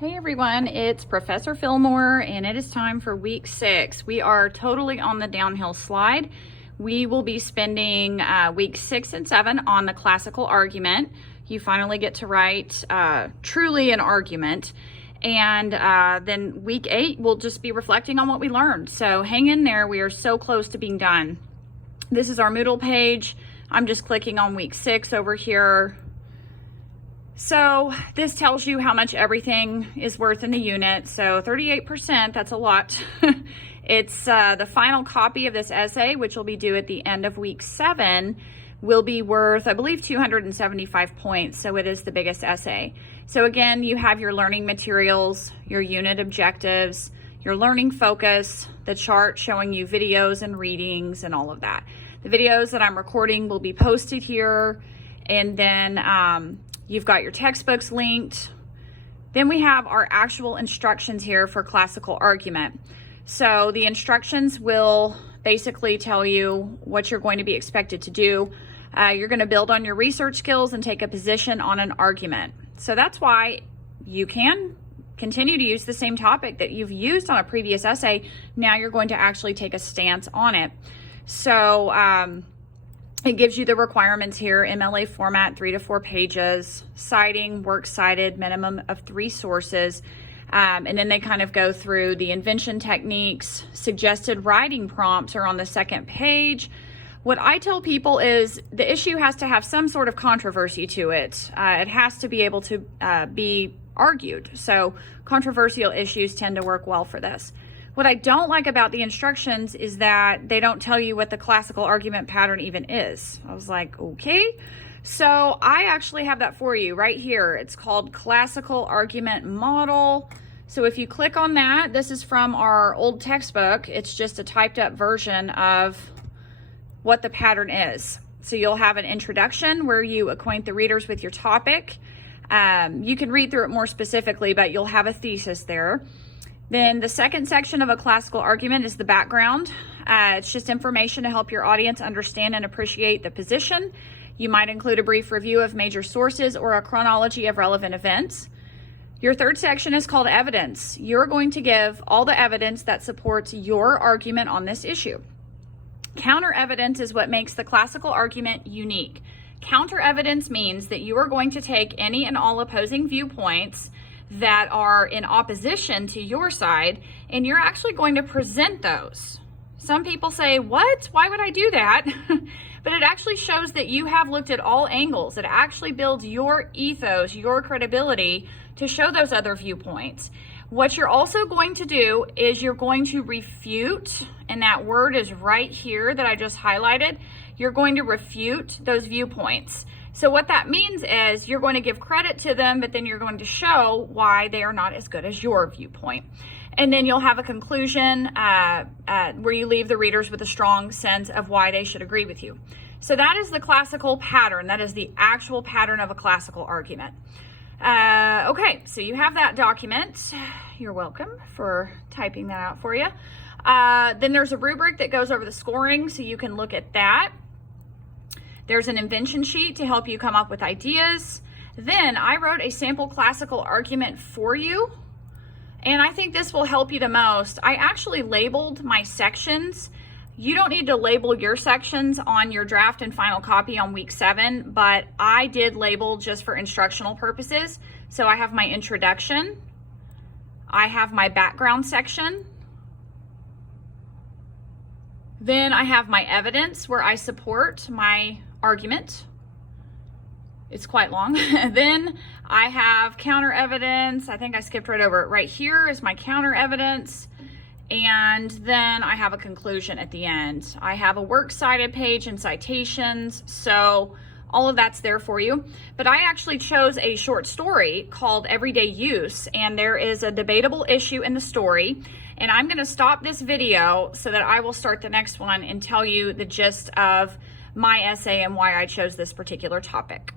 Hey everyone, it's Professor Fillmore and it is time for week 6. We are totally on the downhill slide. We will be spending week 6 and 7 on the classical argument. You finally get to write truly an argument. And then week 8, we'll just be reflecting on what we learned. So hang in there, we are so close to being done. This is our Moodle page. I'm just clicking on week 6 over here. So this tells you how much everything is worth in the unit. So 38%, that's a lot. It's the final copy of this essay, which will be due at the end of week 7, will be worth, I believe, 275 points. So it is the biggest essay. So again, you have your learning materials, your unit objectives, your learning focus, the chart showing you videos and readings and all of that. The videos that I'm recording will be posted here. And then you've got your textbooks linked. Then we have our actual instructions here for classical argument. So the instructions will basically tell you what you're going to be expected to do. You're going to build on your research skills and take a position on an argument. So that's why you can continue to use the same topic that you've used on a previous essay. Now you're going to actually take a stance on it. So it gives you the requirements here: MLA format, 3 to 4 pages, citing, works cited, minimum of 3 sources. And then they kind of go through the invention techniques. Suggested writing prompts are on the 2nd page. What I tell people is the issue has to have some sort of controversy to it. It has to be able to be argued. So controversial issues tend to work well for this. What I don't like about the instructions is that they don't tell you what the classical argument pattern even is. I was like, okay. So I actually have that for you right here. It's called Classical Argument Model. So if you click on that, this is from our old textbook. It's just a typed up version of what the pattern is. So you'll have an introduction where you acquaint the readers with your topic. You can read through it more specifically, but you'll have a thesis there. Then the second section of a classical argument is the background. It's just information to help your audience understand and appreciate the position. You might include a brief review of major sources or a chronology of relevant events. Your third section is called evidence. You're going to give all the evidence that supports your argument on this issue. Counter evidence is what makes the classical argument unique. Counter evidence means that you are going to take any and all opposing viewpoints that are in opposition to your side, and you're actually going to present those. Some people say, what? Why would I do that? But it actually shows that you have looked at all angles. It actually builds your ethos, your credibility to show those other viewpoints. What you're also going to do is you're going to refute, and that word is right here that I just highlighted. You're going to refute those viewpoints. So what that means is you're going to give credit to them, but then you're going to show why they are not as good as your viewpoint. And then you'll have a conclusion where you leave the readers with a strong sense of why they should agree with you. So that is the classical pattern. That is the actual pattern of a classical argument. Okay, so you have that document. You're welcome for typing that out for you. Then there's a rubric that goes over the scoring, so you can look at that. There's an invention sheet to help you come up with ideas. Then I wrote a sample classical argument for you, and I think this will help you the most. I actually labeled my sections. You don't need to label your sections on your draft and final copy on week 7, but I did label just for instructional purposes. So I have my introduction, I have my background section, then I have my evidence where I support my argument. It's quite long. Then I have counter evidence. I think I skipped right over it. Right here is my counter evidence. And then I have a conclusion at the end. I have a works cited page and citations. So all of that's there for you. But I actually chose a short story called Everyday Use, and there is a debatable issue in the story. And I'm going to stop this video so that I will start the next one and tell you the gist of my essay and why I chose this particular topic.